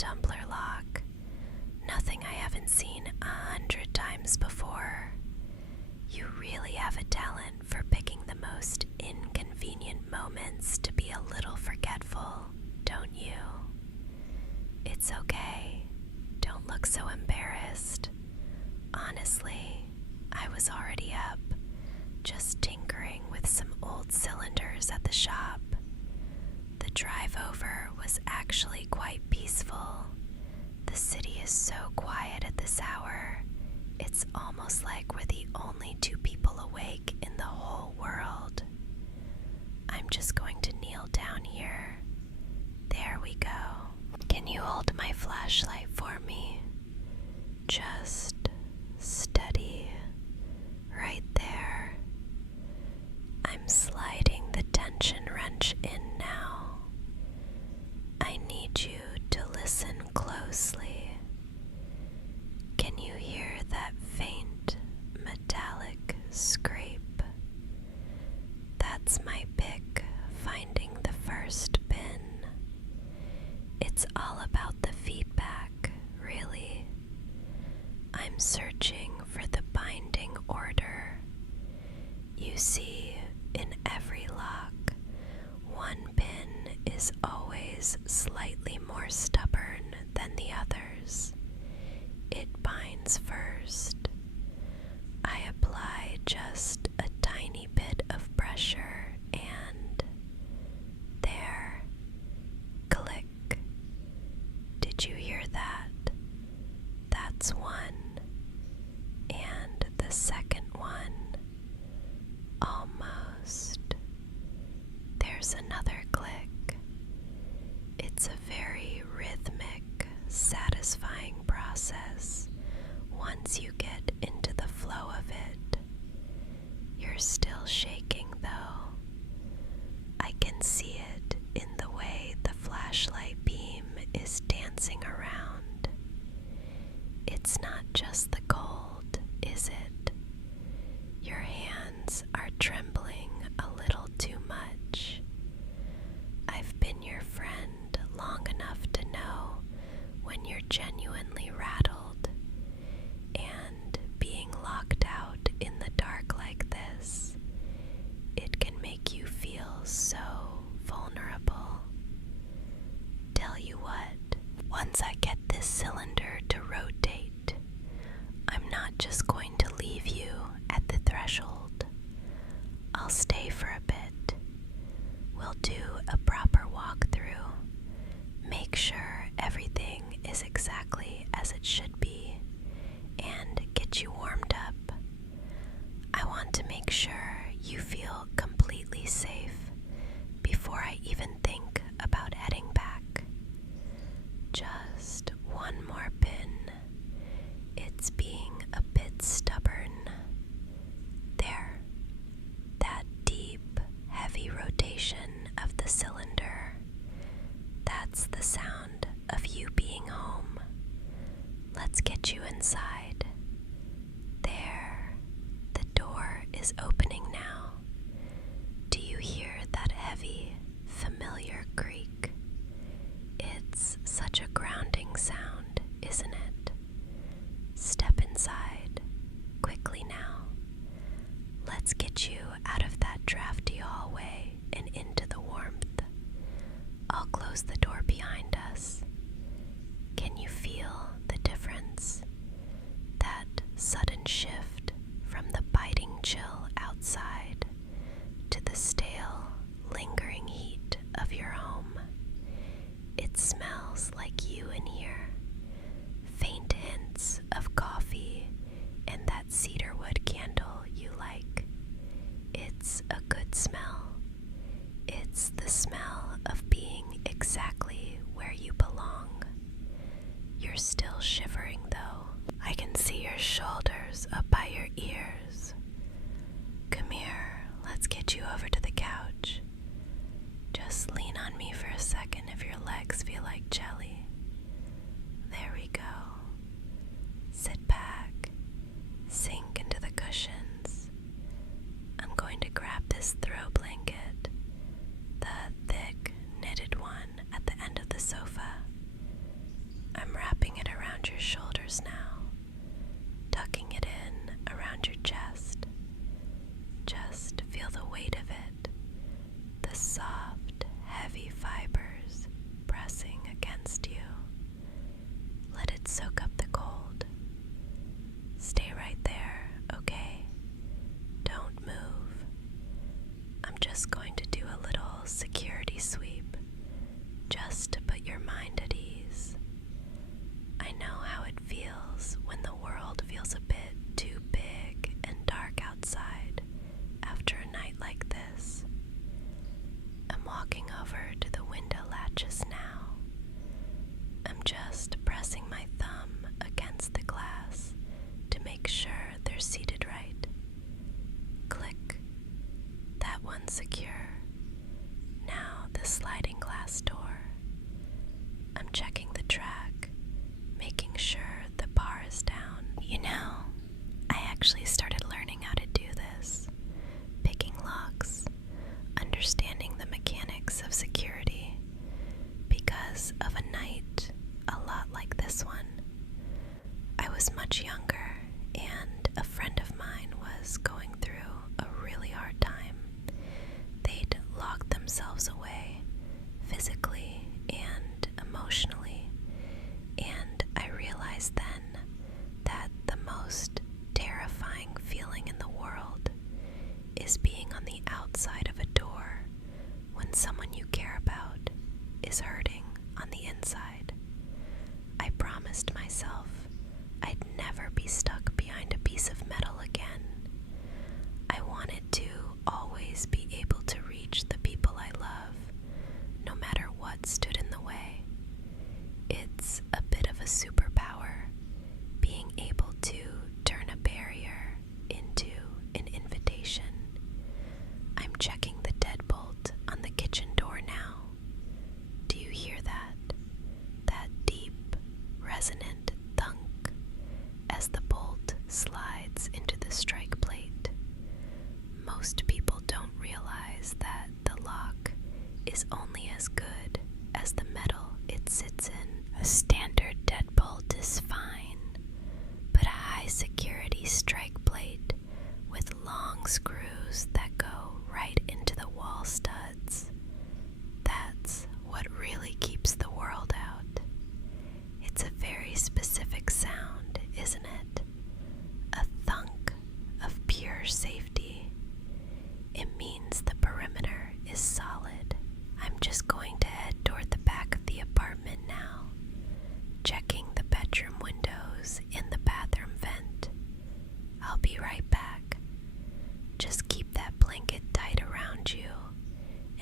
tumbler lock. Nothing I haven't seen 100 times before. You really have a talent for picking the most inconvenient moments to be a little forgetful, don't you? It's okay. Don't look so embarrassed. Honestly, I was already up, just tinkering with some old cylinders at the shop. The drive over was actually quite peaceful. The city is so quiet at this hour. It's almost like we're the only two people awake in the whole world. I'm just going to kneel down here. There we go. Can you hold my flashlight for me? Just steady. Right there. I'm sliding the tension wrench in now. I need you to listen closely. Can you hear that faint metallic scrape? That's my pick finding the first pin. It's all about the feedback, really. I'm searching for the binding order. You see, in every lock, one pin is always slightly more stubborn than the others. It binds first. I apply just a tiny bit of pressure and there, click. Did you hear that? That's one. And the second one, almost. There's another click. It's a very rhythmic, satisfying process once you get into the flow of it. You're still shaking though. I can see it in the way the flashlight beam is dancing around. It's not just the cold, is it? Your hands are trembling a little too much. I've been your friend long enough to know when you're genuinely rattled, and being locked out in the dark like this, it can make you feel so vulnerable. Tell you what, once I get this cylinder to rotate, I'm not just going to leave you at the threshold. I'll stay for a bit. We'll do a proper walkthrough, make sure everything is exactly as it should be, and get you warmed up. I want to make sure you feel completely safe before I even think about heading back. Just one more pin. It's being a bit stubborn. There. That deep, heavy rotation of the cylinder. That's the sound of you being home. Let's get you inside. There. The door is opening now. Do you hear that heavy, familiar creak? It's such a grounding sound, isn't it? Step inside, quickly now. Let's get you out of that drafty hallway and into the warmth. I'll close the door behind us. Can you feel the difference? That sudden shift from the biting chill outside to the stale, lingering heat of your home. It smells like you in here. Faint hints of coffee and that cedarwood candle you like. It's a good smell. It's the smell of being exactly where you belong. You're still shivering though. I can see your shoulders up by your ears. Come here, let's get you over to the couch. Just lean on me for a second if your legs feel like jelly. There we go. Sit back, sink into the cushions. I'm going to grab this throw blanket, the thick knitted one at the end of the sofa. because of a night a lot like this one. I was much younger, and a friend of mine was going through a really hard time. They'd locked themselves away, physically and emotionally, and I realized then that the most terrifying feeling in the world is being on the outside of a door when someone you care about is hurting on the inside. I promised myself I'd never be stuck behind a piece of metal again. I wanted to always be able to reach the people I love, no matter what stood in the way. It's a bit of a superpower, being able to turn a barrier into an invitation. I'm checking the deadbolt on the kitchen door now. Do you hear that? That deep, resonant thunk as the bolt slides into the strike plate. Most people don't realize that the lock is only as good as the metal it sits in. A standard deadbolt is fine, but a high security strike plate with long screws that go right into the wall studs, that's what really keeps the world out. It's a very specific sound, isn't it? A thunk of pure safety. It means the perimeter is solid. I'm just going to head toward the back of the apartment now, checking the bedroom windows and the bathroom vent. I'll be right back. Just keep that blanket tight around you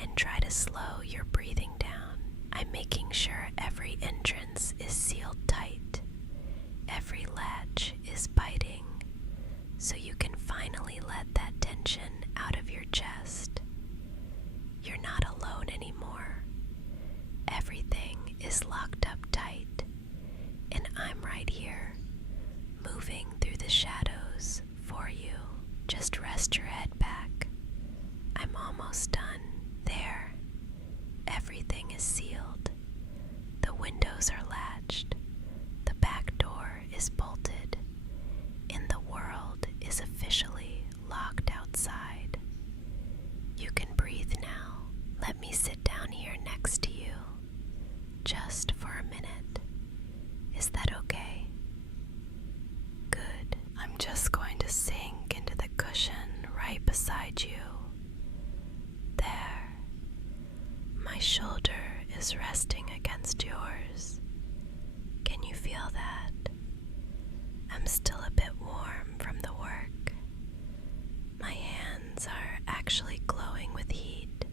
and try to slow your breathing down. I'm making sure every entrance is sealed tight. Every latch is biting, so you can finally let that tension out of your chest. You're not alone anymore. Everything is locked up tight, and I'm right here, moving through the shadows for you. Just rest your head back. I'm almost done. There. Everything is sealed. The windows are latched. The back door is bolted. And the world is officially locked outside. You can breathe now. Let me sit down here next to you, just for a minute. Is that okay? Good. I'm just going to sink into the cushion right beside you. There. My shoulder is resting against yours. Can you feel that? I'm still a bit warm from the work. My hands are actually glowing with heat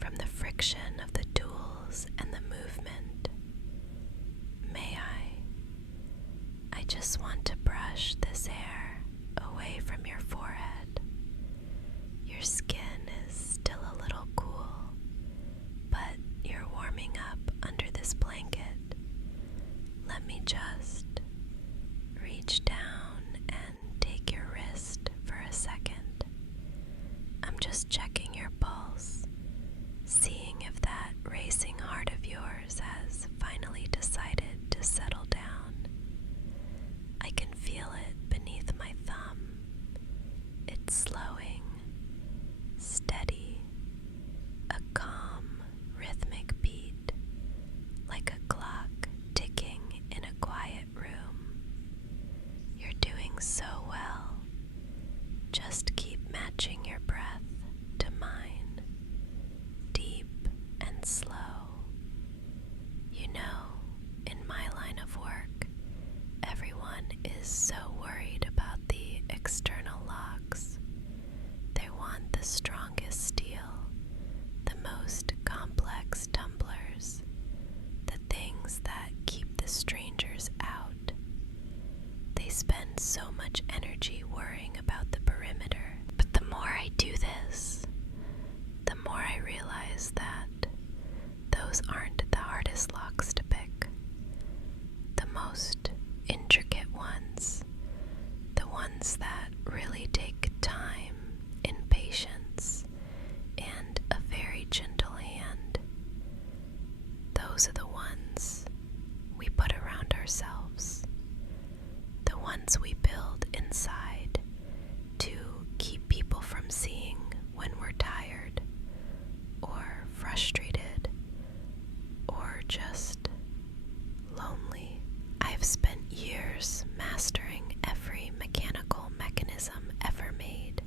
from the friction of the tools and the movement. May I just want to brush this hair away from your forehead. Your skin is still a little cool, but you're warming up under this blanket. Let me just reach down and take your wrist for a second. I'm just checking your pulse, seeing if that racing heart of yours has finally decided to settle down. I can feel it beneath my thumb. It's slowing, steady, a calm, rhythmic beat, like a clock ticking in a quiet room. You're doing so well. Just keep matching your breath to mine, deep and slow. You know, in my line of work, everyone is so worried about the external locks. They want the strongest steel, the most complex tumblers, the thing ourselves, the ones we build inside to keep people from seeing when we're tired or frustrated or just lonely. I've spent years mastering every mechanical mechanism ever made,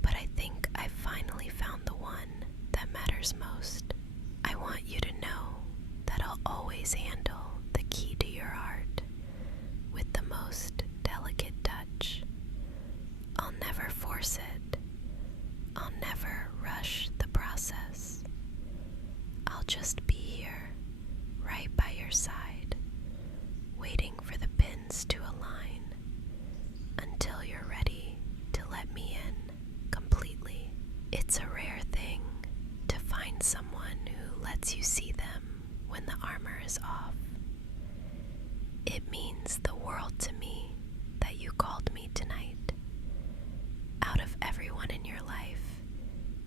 but I think I finally found the one that matters most. I want you to know that I'll always handle the key to your heart with the most delicate touch. I'll never force it. I'll never rush the process. I'll just be here, right by your side, waiting for the pins to align until you're ready to let me in completely. It's a rare thing to find someone who lets you see them when the armor is off. It means the world to me that you called me tonight. Out of everyone in your life,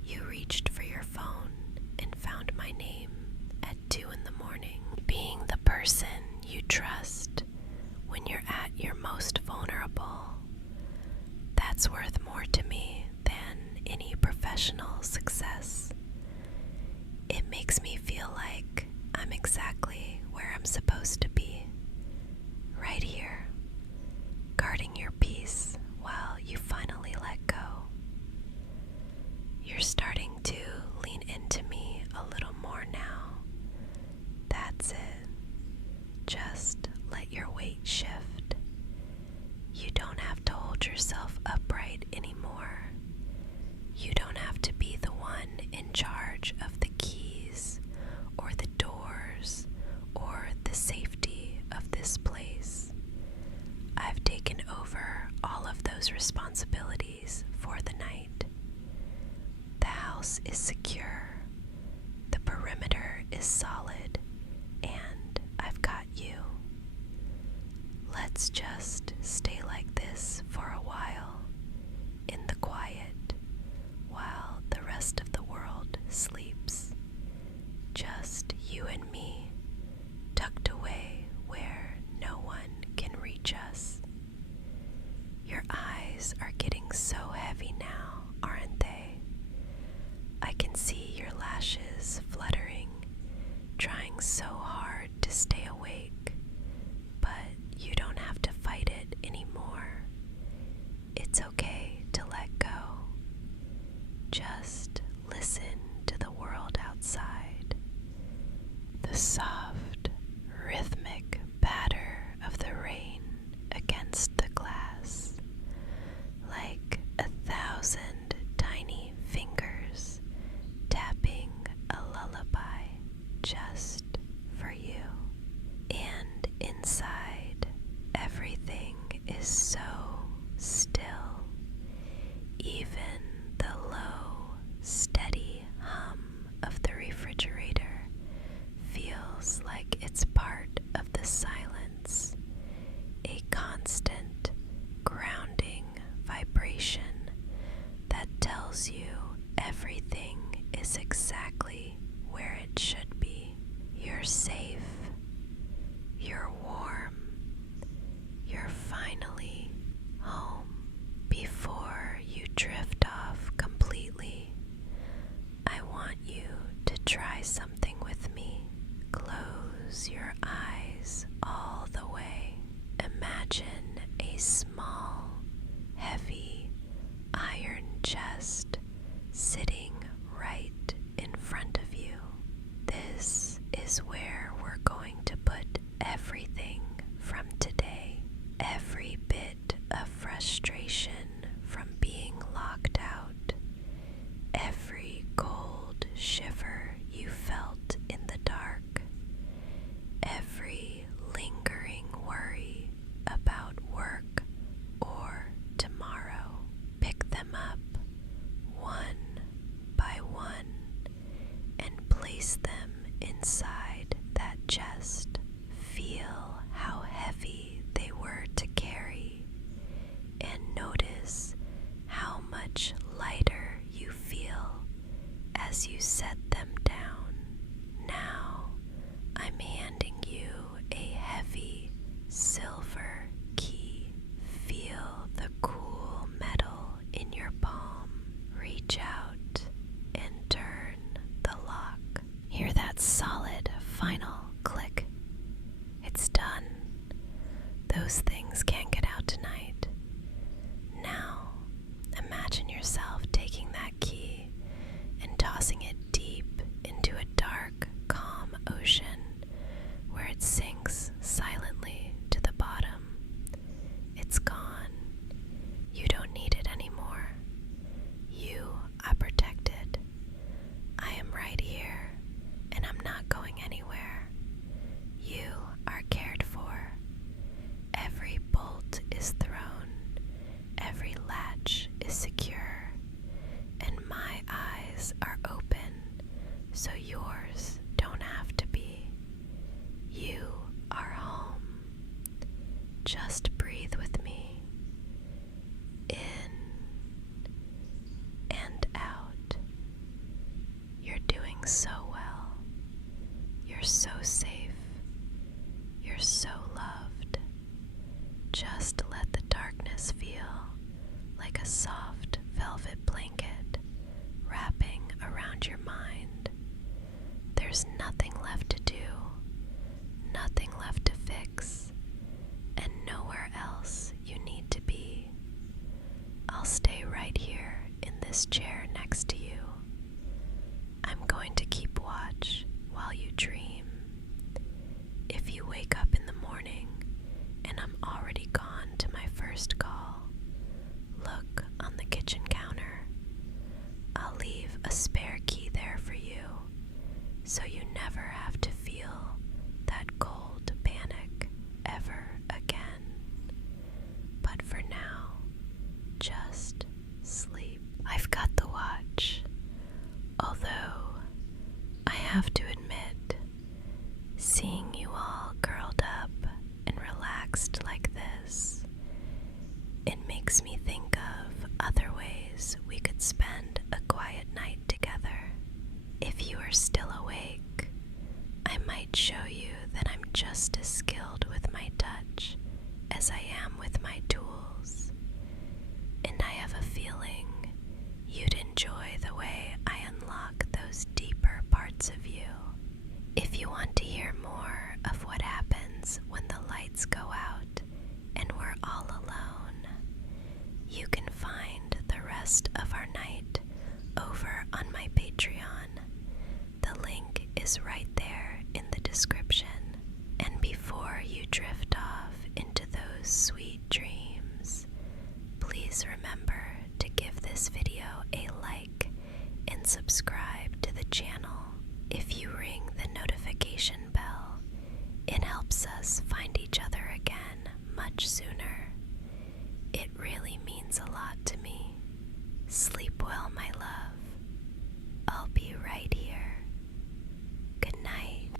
you reached for your phone and found my name at 2 a.m. Being the person you trust when you're at your most vulnerable, that's worth more to me than any professional success. It makes me feel like I'm exactly where I'm supposed to be, right here, guarding your peace while you finally let go. You're starting to lean into me a little more now. That's it. Just let your weight shift. You don't have to hold yourself upright anymore. You don't have to be the one in charge of the keys or the doors or the safety of this place. I've taken over all of those responsibilities for the night. The house is secure, the perimeter is solid, and I've got you. Let's just stay like this for a while, in the quiet, while the rest of the world sleeps. Just you and me, tucked away where no one can reach us. Your eyes are getting so heavy now, aren't they? I can see your lashes fluttering, trying so hard to stay awake, but you don't have to fight it anymore. It's okay to let go. Just listen to the world outside. The soft, rhythmic patter of the rain against the glass, like 1,000 tiny fingers tapping a lullaby just for you. And inside, everything is so still. Even the low, steady hum of the refrigerator feels like it's part of the silence, a constant, grounding vibration that tells you everything is exactly where it should be. You're safe. You're warm. You're finally home. Before you drift off completely, I want you to try something with me. Close your eyes all the way. Imagine a small, heavy iron chest sitting right in front of you. This is where we're going to put everything from today. Every bit of frustration from being locked out. Every cold shiver you felt in the dark. Every lingering worry about work or tomorrow. Pick them up one by one and place them inside that chest. Feel how heavy they were to carry, and notice how much lighter you feel as you set them down. Now I'm handing you Just breathe with me. In and out. You're doing so well. You're so safe. You're so loved. Just let the darkness feel like a soft velvet blanket wrapping around your mind. There's nothing left to do, nothing left to fix, and nowhere else you need to be. I'll stay right here in this chair next to you. I'm going to keep watch while you dream. If you wake up in the morning and I'm already gone to my first call, look on the kitchen counter. I'll leave a spare key there for you, so you never have to feel that cold panic ever again. But for now, just sleep. I've got the watch, although I have to admit, seeing you all curled up and relaxed like this, it makes me think of other ways we could spend a quiet night together. If you are still awake, I might show you that I'm just as skilled with my touch as I am with my tools. And I have a feeling you'd enjoy the way I unlock those deeper parts of you. If you want to hear more of what happens when the lights go out and we're all alone, you can find the rest of our night over on my Patreon. The link is right there in the description. And before you drift off into those sweet dreams, please remember to give this video a like and subscribe to the channel. If you ring the notification bell, it helps